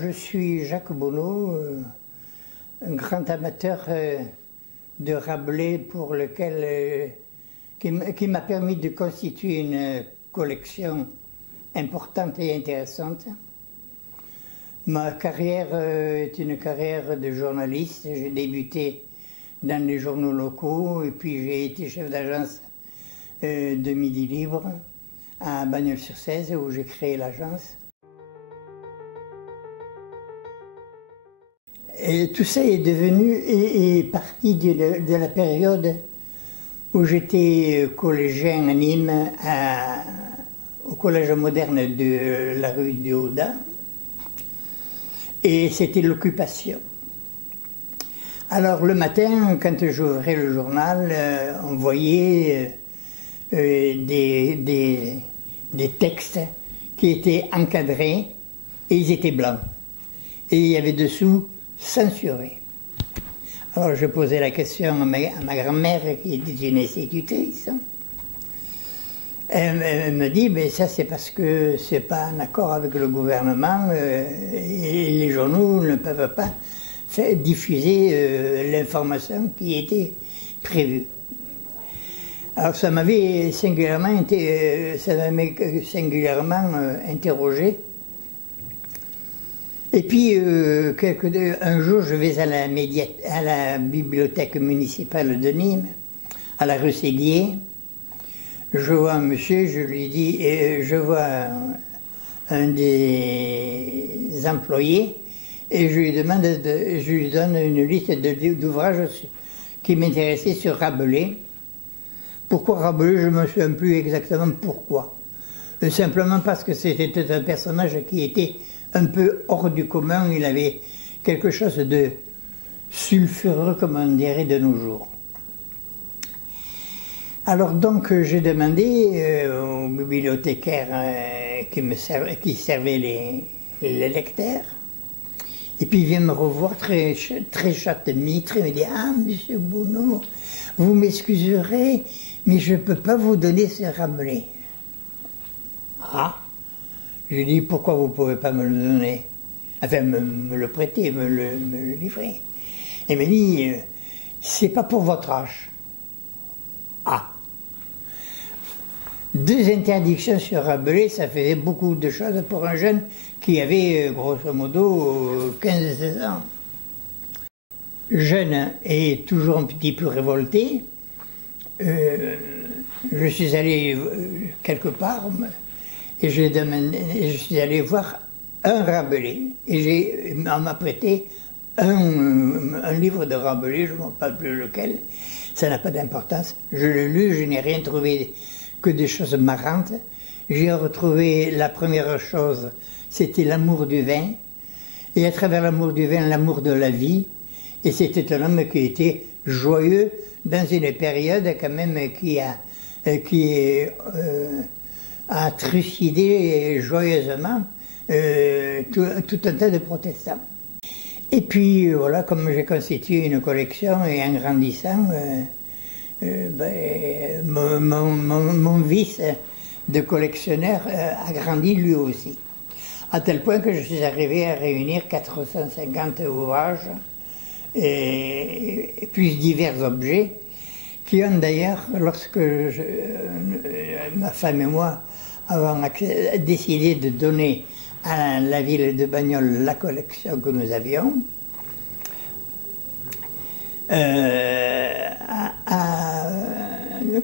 je suis Jacques Bonneau, un grand amateur de Rabelais pour lequel, qui m'a permis de constituer une collection importante et intéressante. Ma carrière est une carrière de journaliste. J'ai débuté dans les journaux locaux et puis j'ai été chef d'agence de Midi Libre à Bagnols-sur-Cèze où j'ai créé l'agence. Et tout ça est devenu et parti de la période où j'étais collégien à Nîmes, au collège moderne de la rue du Haudat. Et c'était l'occupation. Alors le matin, quand j'ouvrais le journal, on voyait des textes qui étaient encadrés et ils étaient blancs. Et il y avait dessous « censuré ». Alors je posais la question à ma grand-mère qui était une institutrice. Elle me dit, mais ça c'est parce que c'est pas en accord avec le gouvernement et les journaux ne peuvent pas diffuser l'information qui était prévue. Alors ça m'avait singulièrement interrogé. Et puis un jour je vais à la bibliothèque municipale de Nîmes, à la rue Séguier. Je vois un monsieur, je lui dis, je vois un des employés et je lui donne une liste d'ouvrages qui m'intéressaient sur Rabelais. Pourquoi Rabelais? Je ne me souviens plus exactement pourquoi. Simplement parce que c'était un personnage qui était un peu hors du commun, il avait quelque chose de sulfureux, comme on dirait de nos jours. Alors donc j'ai demandé au bibliothécaire qui servait les lecteurs, et puis il vient me revoir très chatomitre, il me dit « Ah, monsieur Bonneau, vous m'excuserez, mais je ne peux pas vous donner ce Rabelais. » Ah, je lui dis « Pourquoi vous ne pouvez pas me le donner? Enfin, me le prêter, me le livrer. » Il me dit « C'est pas pour votre âge. » Ah. Deux interdictions sur Rabelais, ça faisait beaucoup de choses pour un jeune qui avait grosso modo 15-16 ans. Jeune et toujours un petit peu révolté, je suis allé quelque part et je suis allé voir un Rabelais et on m'a prêté un livre de Rabelais, je ne me rappelle plus lequel, ça n'a pas d'importance. Je l'ai lu, je n'ai rien trouvé que des choses marrantes. J'ai retrouvé la première chose, c'était l'amour du vin, et à travers l'amour du vin, l'amour de la vie, et c'était un homme qui était joyeux dans une période quand même qui a trucidé joyeusement tout un tas de protestants. Et puis voilà, comme j'ai constitué une collection et en grandissant, mon vice de collectionneur a grandi lui aussi. À tel point que je suis arrivé à réunir 450 ouvrages et plus divers objets qui ont d'ailleurs, lorsque ma femme et moi avons décidé de donner à la ville de Bagnols la collection que nous avions, a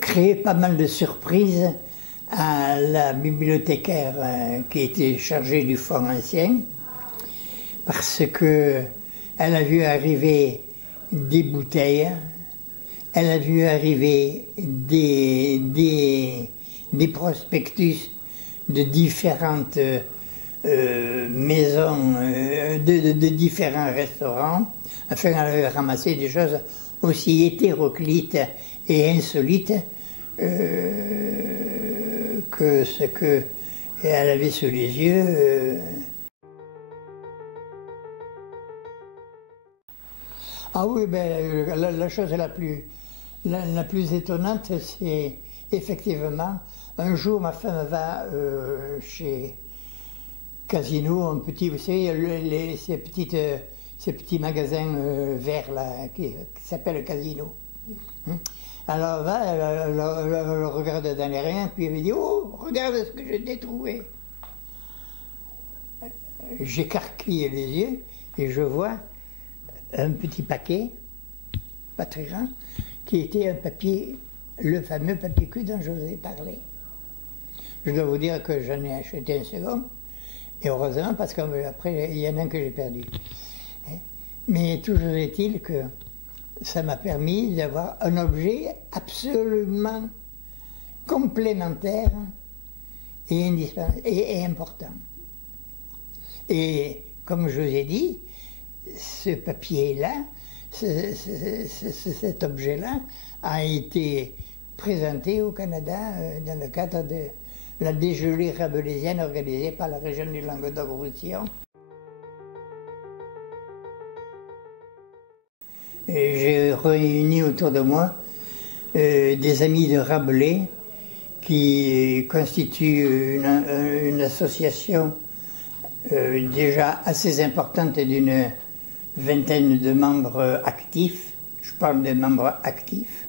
créé pas mal de surprises à la bibliothécaire qui était chargée du fonds ancien, parce qu'elle a vu arriver des bouteilles, elle a vu arriver des prospectus de différentes maisons, de différents restaurants. Enfin, elle avait ramassé des choses aussi hétéroclites et insolites que ce qu'elle avait sous les yeux. Ah oui, ben, la chose la plus étonnante, c'est effectivement, un jour ma femme va chez Casino, un petit, vous savez, ces petits magasins verts là, qui s'appellent Casino. Hein? Alors là, elle regarde dans les reins, puis elle me dit, oh, regarde ce que je t'ai trouvé. J'écarquille les yeux et je vois un petit paquet, pas très grand, qui était un papier, le fameux papier cul dont je vous ai parlé. Je dois vous dire que j'en ai acheté un second, et heureusement, parce qu'après, il y en a un que j'ai perdu. Mais toujours est-il que ça m'a permis d'avoir un objet absolument complémentaire et indispensable et important. Et comme je vous ai dit, ce papier-là, cet objet-là, a été présenté au Canada dans le cadre de la dégelée rabelaisienne organisée par la région du Languedoc-Roussillon. J'ai réuni autour de moi des amis de Rabelais qui constituent une association déjà assez importante d'une vingtaine de membres actifs. Je parle des membres actifs.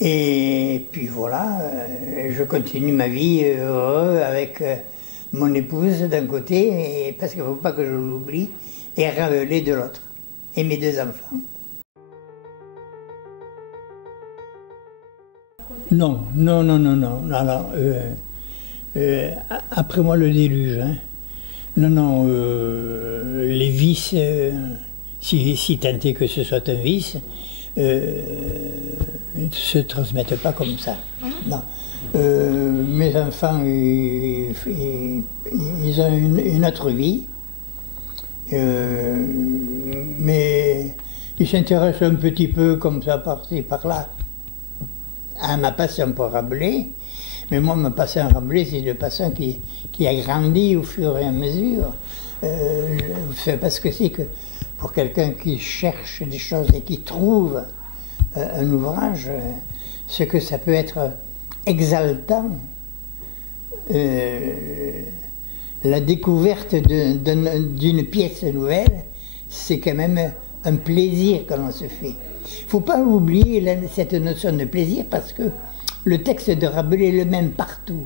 Et puis voilà, je continue ma vie heureux avec mon épouse d'un côté, parce qu'il ne faut pas que je l'oublie, et Rabelais de l'autre, et mes deux enfants. Non. Après moi le déluge. Hein. Non, les vices, si tant est que ce soit un vice, ne se transmettent pas comme ça. Non. Mes enfants, ils ont une autre vie, mais ils s'intéressent un petit peu comme ça, par-ci, par-là, à ma passion pour Rabelais. Mais moi, ma passion Rabelais, c'est une passion qui a grandi au fur et à mesure. Vous ne savez pas ce que c'est que pour quelqu'un qui cherche des choses et qui trouve un ouvrage, ce que ça peut être exaltant. La découverte d'une pièce nouvelle, c'est quand même un plaisir que l'on se fait. Il ne faut pas oublier cette notion de plaisir parce que le texte de Rabelais est le même partout,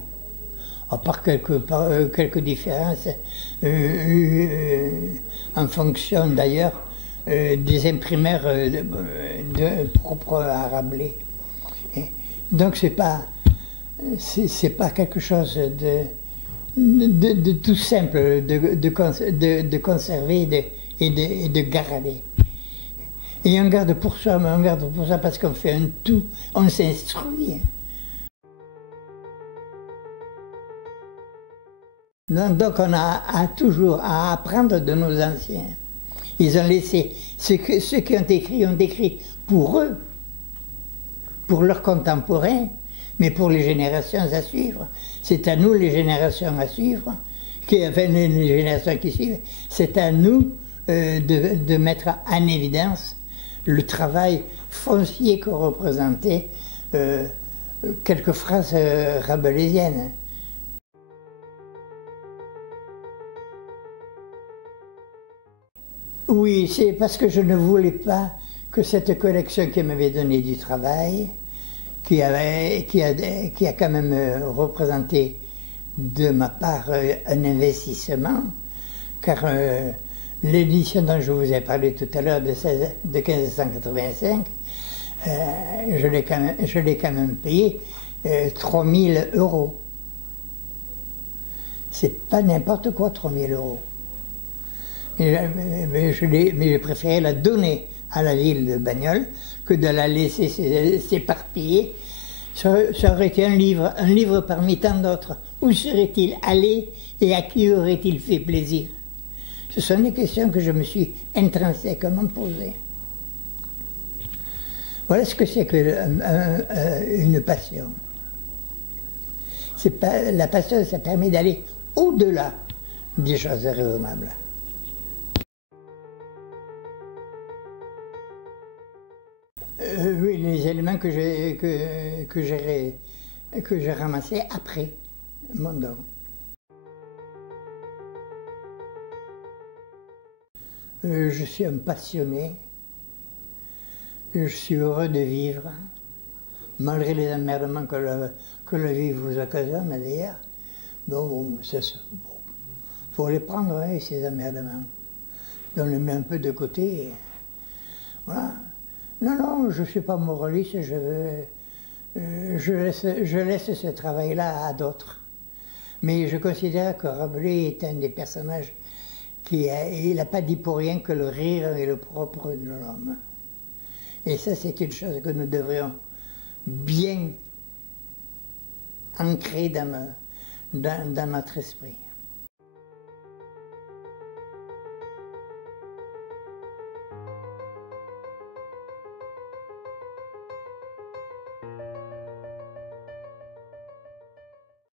à part quelques différences en fonction d'ailleurs des imprimeurs propres à Rabelais. Donc c'est pas quelque chose de tout simple de conserver et de garder. Et on garde pour ça, mais on garde pour ça parce qu'on fait un tout, on s'instruit. Donc on a toujours à apprendre de nos anciens. Ils ont laissé, ceux qui ont écrit pour eux, pour leurs contemporains, mais pour les générations à suivre. C'est à nous, les générations à suivre, les générations qui suivent, c'est à nous de mettre en évidence le travail foncier que représentaient quelques phrases rabelaisiennes. Oui, c'est parce que je ne voulais pas que cette collection qui m'avait donné du travail, qui a quand même représenté de ma part un investissement, car l'édition dont je vous ai parlé tout à l'heure de 1585, je l'ai quand même payé 3000 €. C'est pas n'importe quoi, 3000 €. Mais j'ai préféré la donner à la ville de Bagnols que de la laisser s'éparpiller. Ça aurait été un livre parmi tant d'autres. Où serait-il allé et à qui aurait-il fait plaisir? Ce sont des questions que je me suis intrinsèquement posées. Voilà ce que c'est qu'une passion. La passion, ça permet d'aller au-delà des choses raisonnables. Oui, les éléments que j'ai ramassés après mon don. Je suis un passionné. Je suis heureux de vivre, malgré les emmerdements que la vie vous occasionne d'ailleurs. Bon, faut les prendre, hein, ces emmerdements. On les met un peu de côté. Voilà. Non, je ne suis pas moraliste, je laisse ce travail-là à d'autres. Mais je considère que Rabelais est un des personnages il n'a pas dit pour rien que le rire est le propre de l'homme. Et ça, c'est une chose que nous devrions bien ancrer dans notre esprit.